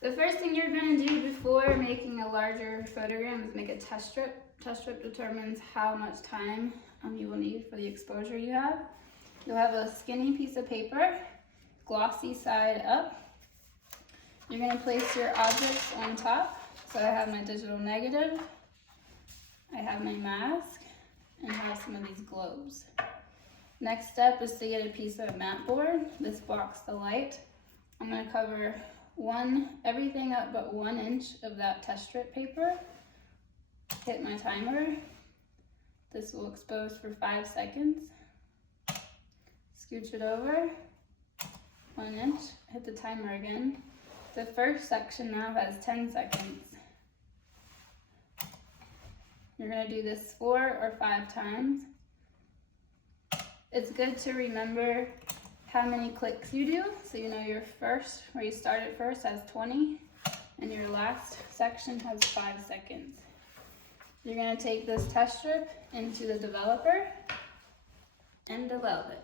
The first thing you're going to do before making a larger photogram is make a test strip. Test strip determines how much time you will need for the exposure you have. You'll have a skinny piece of paper, glossy side up. You're going to place your objects on top. So I have my digital negative, I have my mask, and I have some of these globes. Next step is to get a piece of mat board. This blocks the light. I'm going to cover everything up but 1 inch of that test strip paper. Hit my timer. This will expose for 5 seconds. Scooch it over, 1 inch, hit the timer again. The first section now has 10 seconds. You're going to do this 4 or 5 times. It's good to remember how many clicks you do, so you know your first, where you started first, has 20, and your last section has 5 seconds. You're going to take this test strip into the developer and develop it.